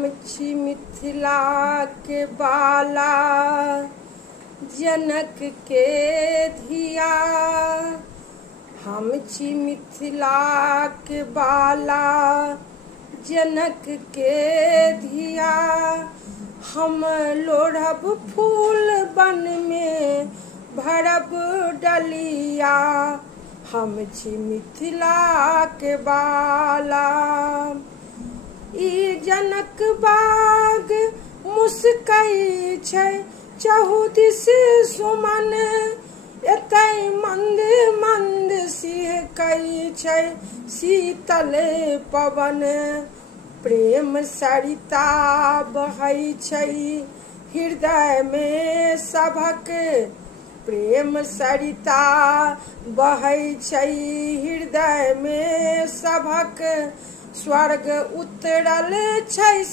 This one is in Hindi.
हम छी मिथिला के बाला, जनक के धिया। हम छी मिथिला के बाला, जनक के धिया। हम लोढ़ब फूल बन में भरब डलिया, हम छी मिथिला के बाला। ई जनक बाग मुस्कै छै चहुदिस सुमन, एतै मंद मंद सिहकै छै शीतल पवन। प्रेम सरिता बहै छै हृदय में सभक, प्रेम सरिता बहै छै हृदय में सभक। स्वर्ग उतरल छै